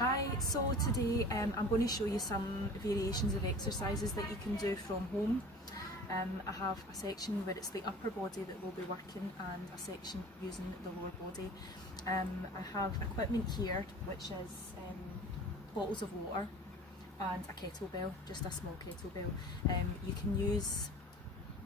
Hi, so today I'm going to show you some variations of exercises that you can do from home. I have a section where it's the upper body that we'll be working and a section using the lower body. I have equipment here which is bottles of water and a kettlebell, just a small kettlebell. You can use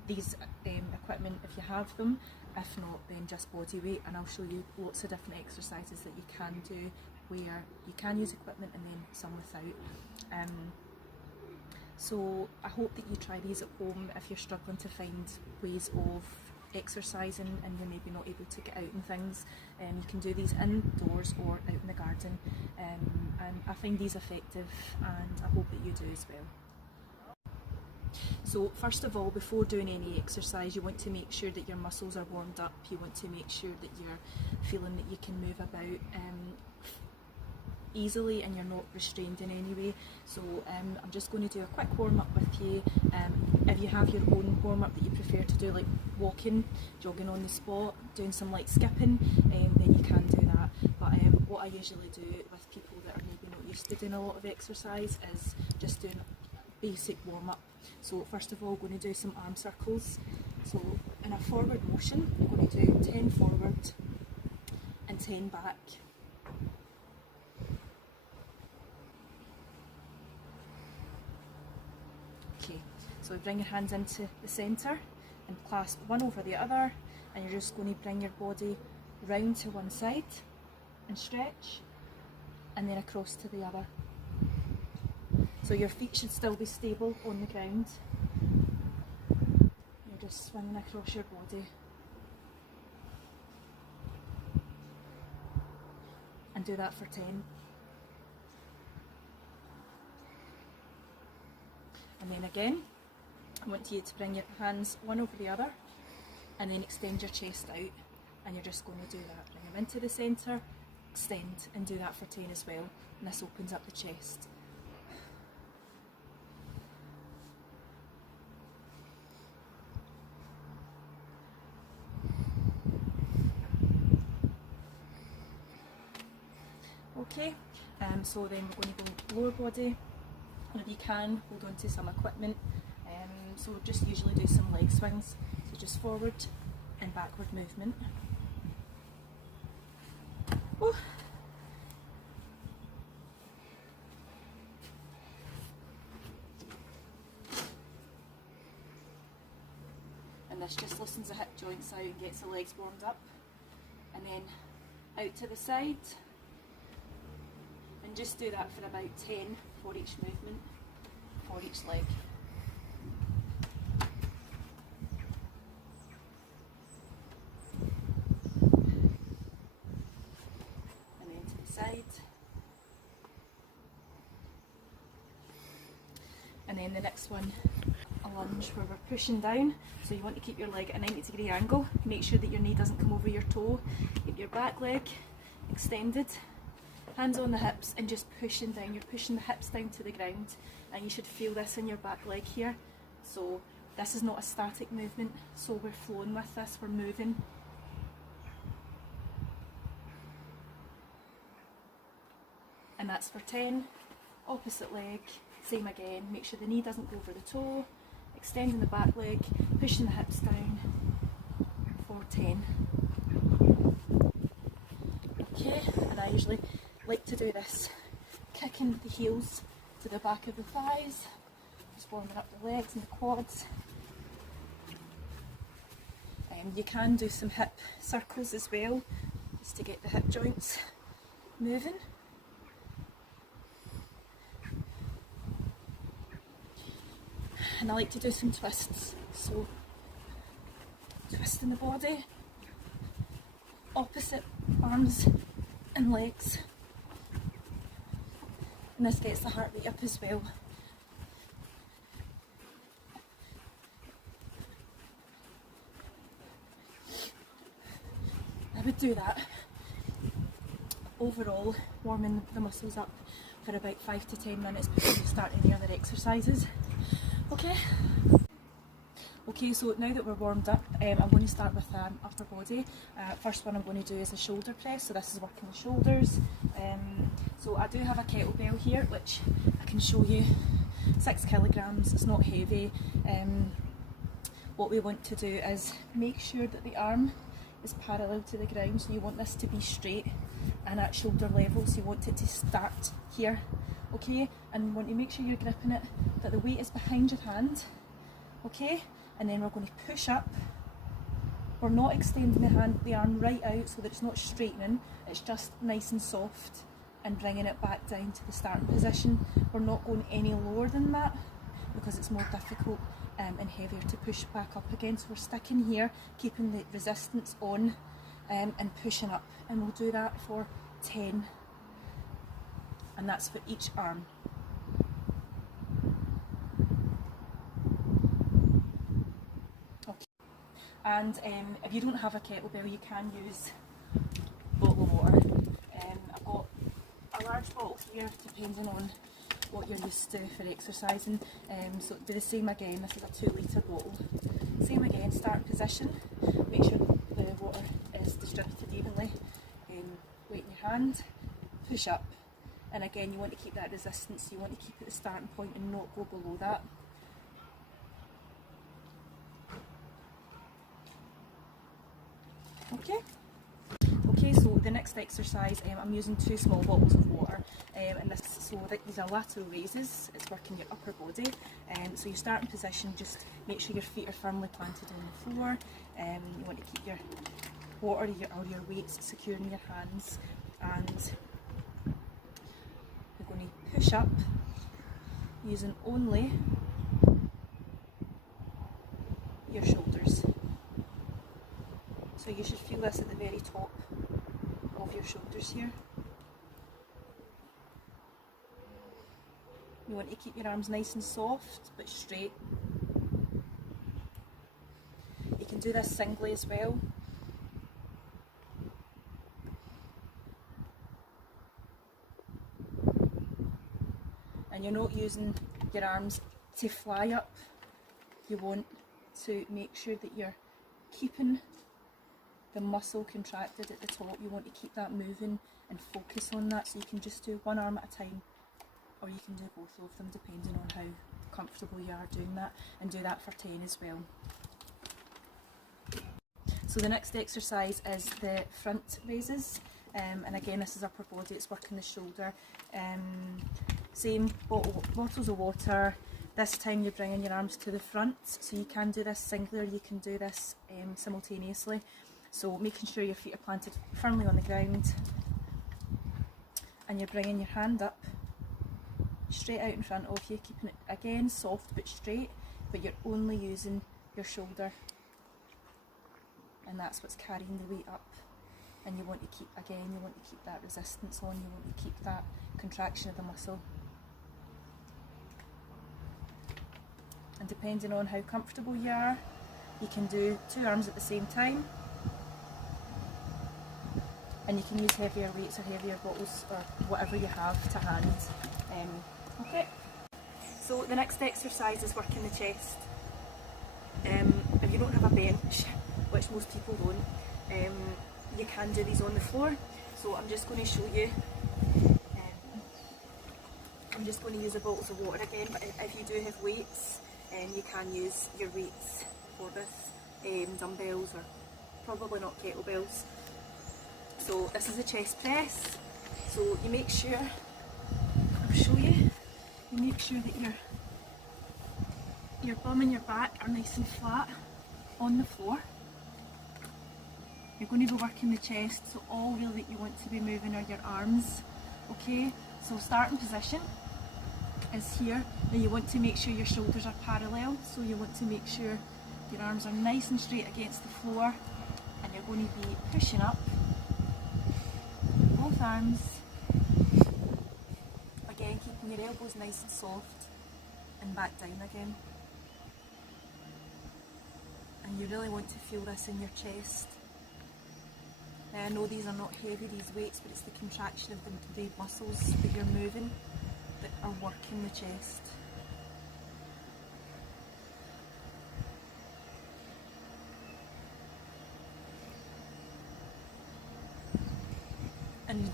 these equipment if you have them, if not then just body weight, and I'll show you lots of different exercises that you can do where you can use equipment and then some without. So I hope that you try these at home if you're struggling to find ways of exercising and you're maybe not able to get out and things. You can do these indoors or out in the garden, and I find these effective and I hope that you do as well. So first of all, before doing any exercise, you want to make sure that your muscles are warmed up. You want to make sure that you're feeling that you can move about easily and you're not restrained in any way. So I'm just going to do a quick warm up with you. If you have your own warm up that you prefer to do, like walking, jogging on the spot, doing some light skipping, then you can do that. But what I usually do with people that are maybe not used to doing a lot of exercise is just doing basic warm up. So first of all, I'm going to do some arm circles. So in a forward motion, I'm going to do 10 forward and 10 back. Okay, so bring your hands into the centre and clasp one over the other, and you're just going to bring your body round to one side and stretch, and then across to the other. So your feet should still be stable on the ground. You're just swinging across your body. And do that for 10. And then again, I want you to bring your hands one over the other and then extend your chest out. And you're just going to do that. Bring them into the centre, extend, and do that for 10 as well. And this opens up the chest. Okay, so then we're going to go lower body, and if you can, hold on to some equipment. So just usually do some leg swings, so just forward and backward movement. Oh. And this just loosens the hip joints out and gets the legs warmed up. And then out to the side. And just do that for about 10 for each movement, for each leg. And then to the side. And then the next one, a lunge where we're pushing down. So you want to keep your leg at a 90-degree angle. Make sure that your knee doesn't come over your toe. Keep your back leg extended. Hands on the hips and just pushing down. You're pushing the hips down to the ground, and you should feel this in your back leg here. So this is not a static movement, so we're flowing with this, we're moving. And that's for 10. Opposite leg, same again. Make sure the knee doesn't go over the toe. Extending the back leg, pushing the hips down for 10. Okay, and I usually like to do this, kicking the heels to the back of the thighs, just warming up the legs and the quads. You can do some hip circles as well, just to get the hip joints moving. And I like to do some twists, so twisting the body, opposite arms and legs. And this gets the heart rate up as well. I would do that overall, warming the muscles up for about 5 to 10 minutes before you start any other exercises. Okay? Okay, so now that we're warmed up, I'm going to start with upper body. First one I'm going to do is a shoulder press, so this is working the shoulders. So I do have a kettlebell here, which I can show you, 6 kilograms, it's not heavy. What we want to do is make sure that the arm is parallel to the ground, so you want this to be straight and at shoulder level, so you want it to start here, okay? And you want to make sure you're gripping it, that the weight is behind your hand, okay? And then we're going to push up. We're not extending the arm right out so that it's not straightening, it's just nice and soft and bringing it back down to the starting position. We're not going any lower than that because it's more difficult and heavier to push back up again. So we're sticking here, keeping the resistance on and pushing up. And we'll do that for 10. And that's for each arm. Okay. And if you don't have a kettlebell, you can use a bottle of water. I've got a large bottle here, depending on what you're used to for exercising. So do the same again, this is a 2 litre bottle. Same again, start position, make sure the water is distributed evenly. Weight in your hand, push up, and again you want to keep that resistance, you want to keep at the starting point and not go below that. Okay, so the next exercise, I'm using 2 small bottles of water, and these are lateral raises, it's working your upper body. So your starting position, just make sure your feet are firmly planted on the floor. You want to keep your water or your weights secure in your hands, and you're going to push up using only your shoulders. So you should feel this at the very top of your shoulders here. You want to keep your arms nice and soft but straight. You can do this singly as well. And you're not using your arms to fly up. You want to make sure that you're keeping the muscle contracted at the top. You want to keep that moving and focus on that, so you can just do one arm at a time, or you can do both of them depending on how comfortable you are doing that, and do that for 10 as well. So the next exercise is the front raises, and again this is upper body, it's working the shoulder. Same bottles of water. This time you're bringing your arms to the front, so you can do this singly or you can do this simultaneously. So making sure your feet are planted firmly on the ground, and you're bringing your hand up straight out in front of you, keeping it again soft but straight, but you're only using your shoulder, and that's what's carrying the weight up. And you want to keep, again, you want to keep that resistance on, you want to keep that contraction of the muscle. And depending on how comfortable you are, you can do 2 arms at the same time, and you can use heavier weights or heavier bottles or whatever you have to hand. Okay, so the next exercise is working the chest. If you don't have a bench, which most people don't, you can do these on the floor. So I'm just going to show you. I'm just going to use the bottles of water again, but if you do have weights, you can use your weights for this, dumbbells or probably not kettlebells. So this is a chest press, so you make sure, I'll show you, you make sure that your bum and your back are nice and flat on the floor. You're going to be working the chest, so all really that you want to be moving are your arms. Okay, so starting position is here. Now you want to make sure your shoulders are parallel, so you want to make sure your arms are nice and straight against the floor, and you're going to be pushing up both arms, again keeping your elbows nice and soft, and back down again. And you really want to feel this in your chest. I know these are not heavy, these weights, but it's the contraction of the muscles that you're moving that are working the chest.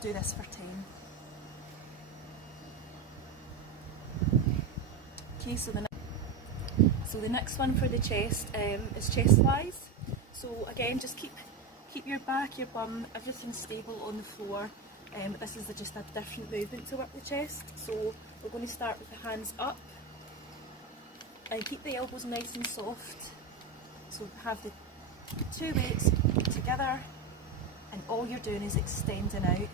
do this for 10. Okay, so the next one for the chest is chest flies. So again, just keep your back, your bum, everything stable on the floor. This is just a different movement to work the chest. So we're going to start with the hands up and keep the elbows nice and soft. So have the two weights together, and all you're doing is extending out.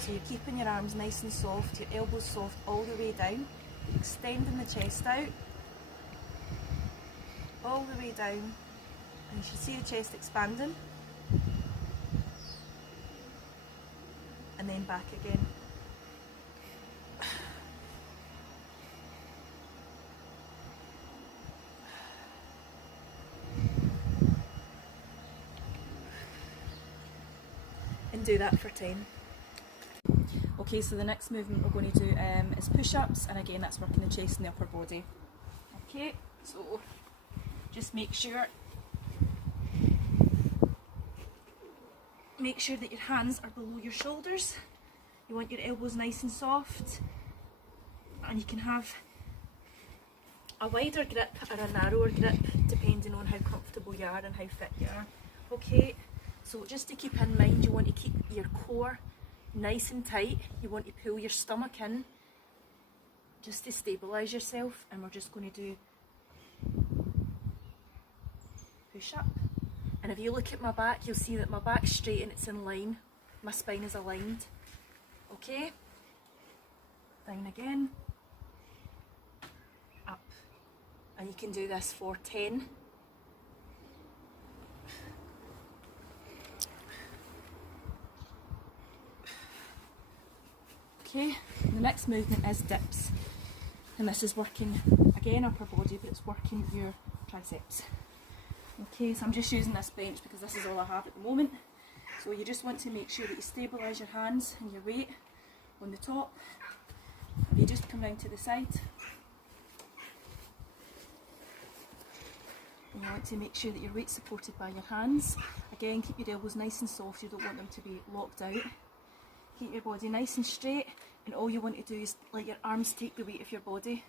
So you're keeping your arms nice and soft, your elbows soft all the way down, extending the chest out, all the way down, and you should see the chest expanding, and then back again. And do that for 10. Okay, so the next movement we're going to do is push-ups, and again that's working the chest and the upper body. Okay, so just make sure that your hands are below your shoulders. You want your elbows nice and soft, and you can have a wider grip or a narrower grip depending on how comfortable you are and how fit you are. Okay, so just to keep in mind, you want to keep your core nice and tight. You want to pull your stomach in just to stabilise yourself, and we're just going to do push up. And if you look at my back, you'll see that my back's straight and it's in line. My spine is aligned. Okay, down again, up, and you can do this for 10. Okay, the next movement is dips, and this is working again upper body, but it's working your triceps. Okay, so I'm just using this bench because this is all I have at the moment. So you just want to make sure that you stabilise your hands and your weight on the top. If you just come round to the side, and you want to make sure that your weight's supported by your hands. Again, keep your elbows nice and soft, you don't want them to be locked out. Keep your body nice and straight, and all you want to do is let your arms take the weight of your body.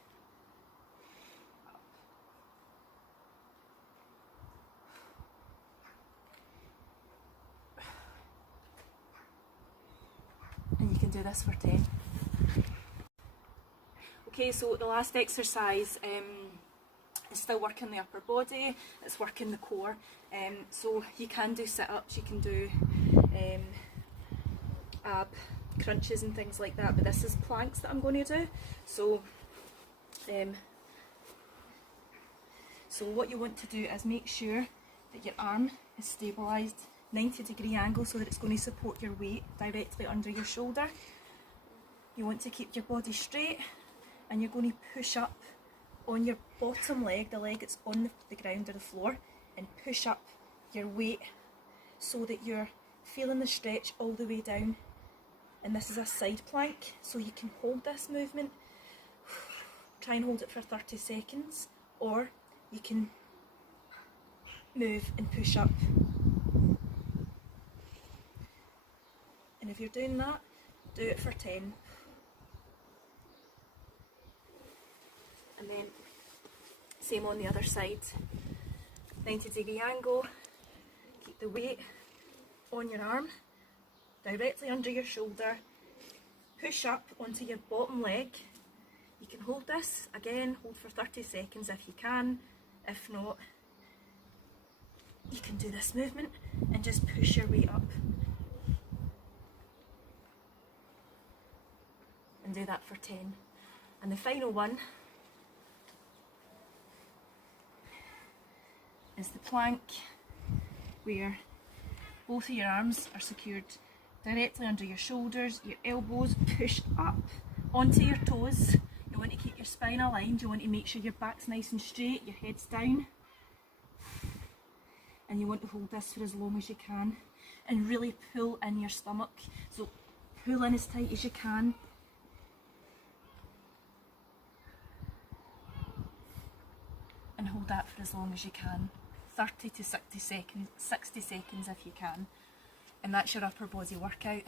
And you can do this for 10. Okay, so the last exercise is still working the upper body, it's working the core. So you can do sit-ups, you can do ab crunches and things like that, but this is planks that I'm going to do. So what you want to do is make sure that your arm is stabilised 90-degree angle so that it's going to support your weight directly under your shoulder. You want to keep your body straight, and you're going to push up on your bottom leg, the leg that's on the ground or the floor, and push up your weight so that you're feeling the stretch all the way down. And this is a side plank, so you can hold this movement, try and hold it for 30 seconds, or you can move and push up. And if you're doing that, do it for 10. And then same on the other side. 90-degree angle, keep the weight on your arm, directly under your shoulder, push up onto your bottom leg. You can hold this, again, hold for 30 seconds if you can. If not, you can do this movement and just push your weight up. And do that for 10. And the final one is the plank, where both of your arms are secured directly under your shoulders, your elbows push up onto your toes. You want to keep your spine aligned, you want to make sure your back's nice and straight, your head's down, and you want to hold this for as long as you can and really pull in your stomach. So pull in as tight as you can. And hold that for as long as you can, 30 to 60 seconds if you can, and that's your upper body workout.